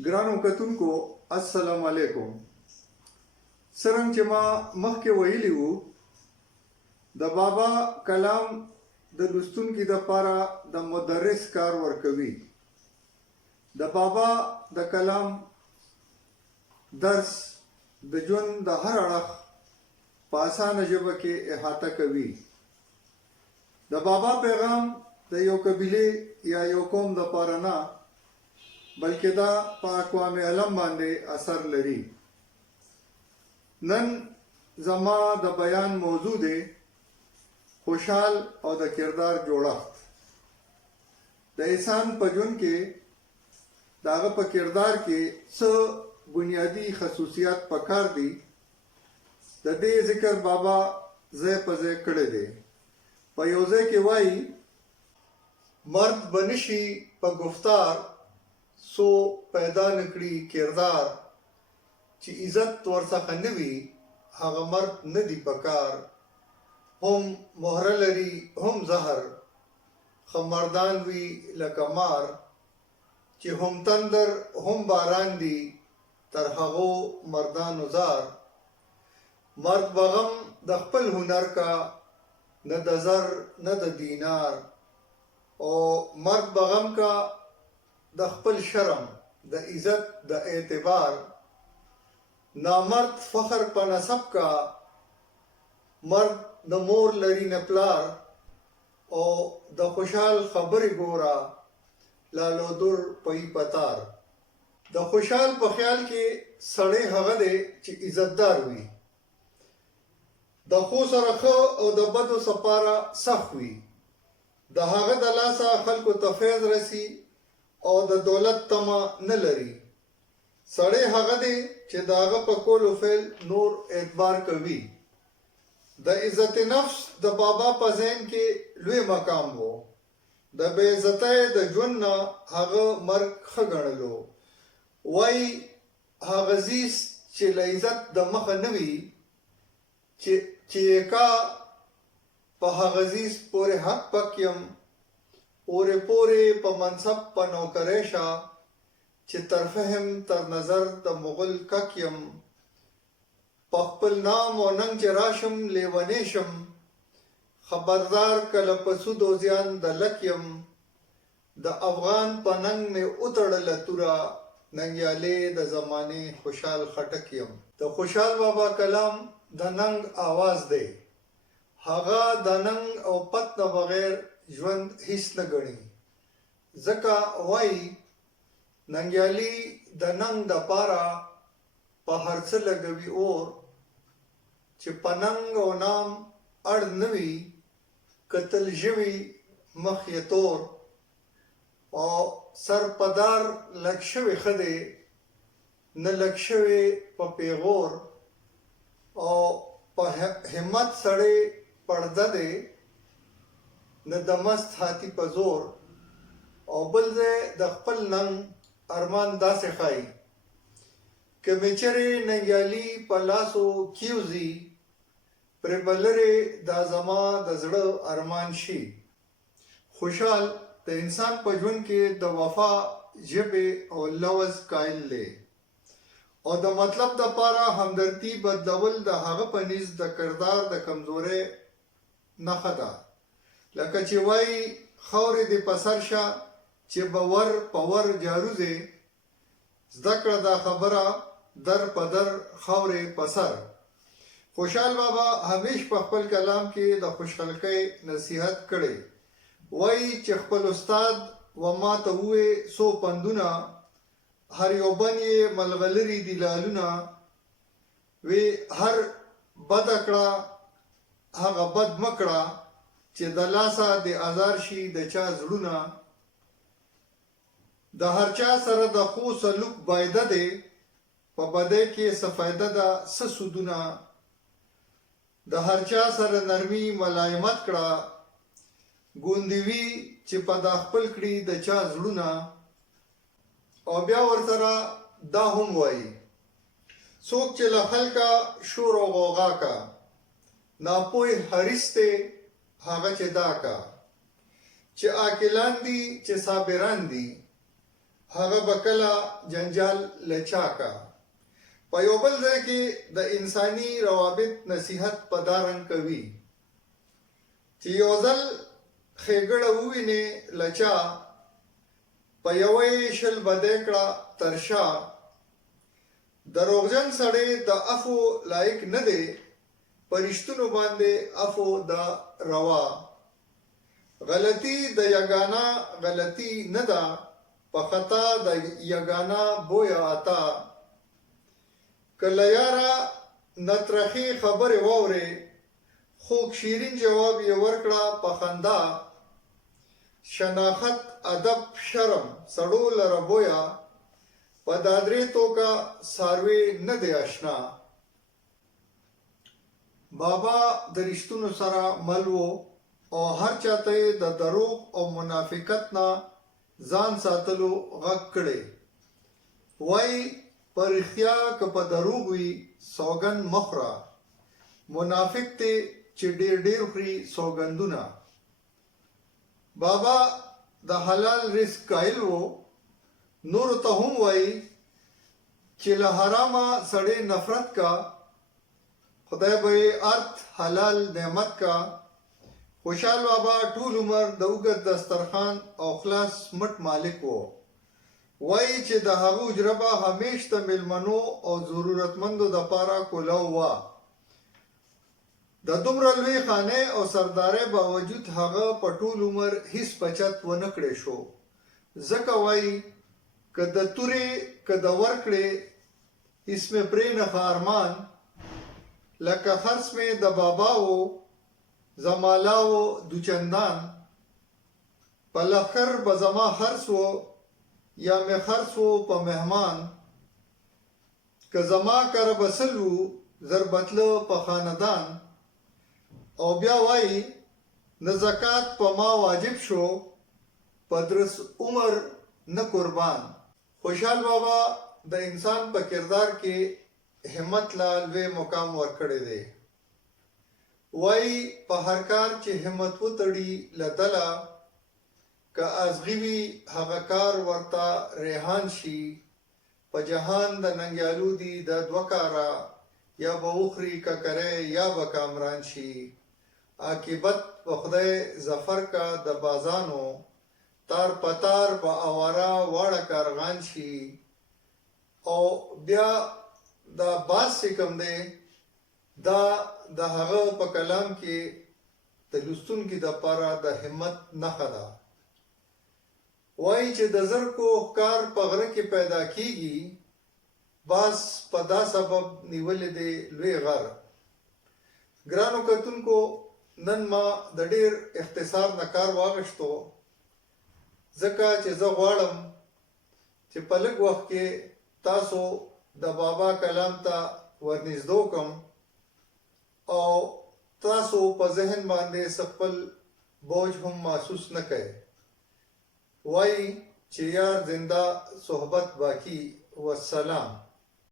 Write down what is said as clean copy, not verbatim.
ګرانو کتونکو السلام علیکم. څرنګه چې ما مخکې ویلي وو د بابا کلام د لوستونکي دپاره د مدرس کار ورکوي. د بابا د کلام درس د ژوند د هر اړخ په اسانه ژبه کې احاطه کوي. د بابا پیغام د یو قبیلې یا یو قوم دپاره نه بلکې دا په اقوام علم باندې اثر لري. نن زما د بیان موضوع دی خوشحال او د کردار جوړښت. د انسان په ژوند کې د هغه په کردار کې څه بنیادی خصوصیات پکار دي، د دې ذکر بابا ځای په ځای کړی دی. په یو ځای کې وایي مرد بنشي په گفتار سو پیدا نکړي کردار، چې عزت ورڅخه نه وي هغه مرد نه دی پکار. هم مهره لري هم زهر، ښه مردان وي لکه مار، چې هم تندر هم باران دي تر هغو مردانو زار. مرد بغم د خپل هنر کا نه د زر نه د دینار، او مرد بغم کا د خپل شرم د عزت د اعتبار. نامرد فخر په نسب کا، مرد د مور لري نه پلار، او د خوشحال خبرې ګوره لالو در پي پتار. د خوشحال په خیال کې سړی هغه دی چې عزتدار وي، د خو سره ښه او د بدو سپاره سخت وي، د هغه د لاسه خلکو ته فیض رسی او د دولت تمه نه لري. سړی هغه دی چې د هغه په کولو فعل نور اعتبار کوي. د عزت نفس د بابا په ذهن کې لوی مقام و. د بې عزتۍ د ژوند نه هغه مرګ ښه ګڼلو. وایي هغه زیس چې له عزت د مخه نه وي، چې یې کا په هغه زیس پورې حق پک یم، پورې پورې په منصب په نوکرۍ شه، چې تر فهم تر نظر د مغل کک یم. په خپل نام او ننګ چې راشم لیونی شم، خبردار کله په سود او زیان د لک یم. د افغان په ننګ مې وتړله توره، ننګیالې د زمانې خوشحال خټک یم. د خوشحال بابا کلام د ننګ آواز دی. هغه د ننګ او پت نه بغیر ژوند هیڅ نه ګڼي. ځکه وایي ننګیالي د ننګ دپاره په هر څه لګوي اور، چې په ننګ او نام اړ نه وي کتل ژوي مخ یې تور. او سر په دار لږ شوی ښه دی نه لږ شوی په پیغور. او په همت سړی پړده دی نه د مست هاتي په زور. او بل ځای د خپل ننګ ارمان داسې ښایي، که مې چرې ننګیالي په لاسو کیوځي، پرې به لرې دا زما د زړه ارمان شي. خوشحال د انسان په ژوند کې د وفا ژبې او لوز قایل دی، او د مطلب دپاره همدردي بدلول د هغه په نیز د کردار د کمزورۍ نښه ده. لکه چې وایي خاورې دې په سر شه چې به ور په ور جاروځې، زده کړه دا خبره در په در خاورې په سر. خوشحال بابا همیش په خپل کلام کې د خوشخلقۍ نصیحت کړی. وایي چې خپل استاد و ما ته ووې څو پندونه، هر یو بند یې ملغلري دي لالونه. وی هر بده کړه هغه بد مه کړه، چې د لاسه د ازار شي د چا زړونه. د هر چا سره د خو سلوک بایده دی، په بدۍ کې څه فایده ده څه سودونه. د هر چا سره نرمي ملایمت کړه، ګوندوي چې په دا خپل کړي د چا زړونه. او بیا ورسره دا هم وایي څوک چې له خلکه شور او غوغا کا، ناپوی حریص دی هغه چې دا کا. چې عاقلان دي چې صابران دي، هغه به کله جنجال لچا کا. په یو بل ځای کې د انساني روابط نصیحت په دا رنګ کوي چې یو ځل ښېګړه ووینې لچا، په یوه یې شل بدی کړه تر شا. دروغجن سړی د عفو لایق نه دی، په رښتونو باندې عفو دا روا. غلطي د یګانه غلطي نه ده، په خطا د یګانه بویه آتا. کله یاره نترخي خبرې واورې، خوږ شیرین جواب یې ورکړه په خندا. شناخت ادب شرم سړو لره بویه، په دا درې توکه څاروي نه دی اشنا. بابا د رښتونو سره مل و او هر چاته یې د دروغ او منافقت نه ځان ساتلو غږ کړی. وایي په رښتیا که په دروغ وي سوګند مه خوره، منافق دی چې ډېر ډېر خوري سوګندونه. بابا د حلال رزق قایل و، نورو ته هم وایي چې له حرامه سړی نفرت کا، خدای به یې ارت حلال نعمت کا. خوشحال بابا ټول عمر د اوږد دسترخوان او خلاص مټ مالک و. وایي چې د هغه حجره به همیش د میلمنو او ضرورتمندو دپاره کولاو وه. د دومره لوی خانې او سردارۍ باوجود هغه په ټول عمر هیڅ بچت ونه کړی شو. ځکه وایي که د تورې که د ورکړې هیڅ مې پرې نه ارمان، لکه خرڅ مې د بابا و زمالا و دوچندان. په لښکر به زما خرڅ و یا مې خرڅ و په مهمان. که زما کره به سل و زر بتله په خاندان. او بیا وایي نه زکات په ما واجب شو، په درس عمر نه قربان. خوشحال بابا د انسان په کردار کې همت لا لوی مقام ورکړی دی. وایي په هر کار چې همت وتړي له دله، که ازغي وي هغه کار ورته ریحان شي. په جهان د ننګیالو دي د دوه کاره، یا به وخوري ککری یا به کامران شي. عاقبت په خدای ظفر کا د بازانو، تار پتار په اواره واړه کارغان شي. او بیا دا باز چې کوم دی دا د هغه په کلام کې د لوستونکي دپاره د همت نښه ده. وایي چې د زرکو ښکار په غره کې پیدا کیږي، باز په دا سبب نیولې دی لوی غر. ګرانو کتونکو، نن ما د ډېر اختصار نه کار واغشتو، ځکه چې زه غواړم چې په لږ وخت کې تاسو د بابا کلام ته ورنږدې کړم او تاسو په ذهن باندې خپل بوج هم محسوس نه کړئ. وایي چې یار زنده صحبت باقی. والسلام.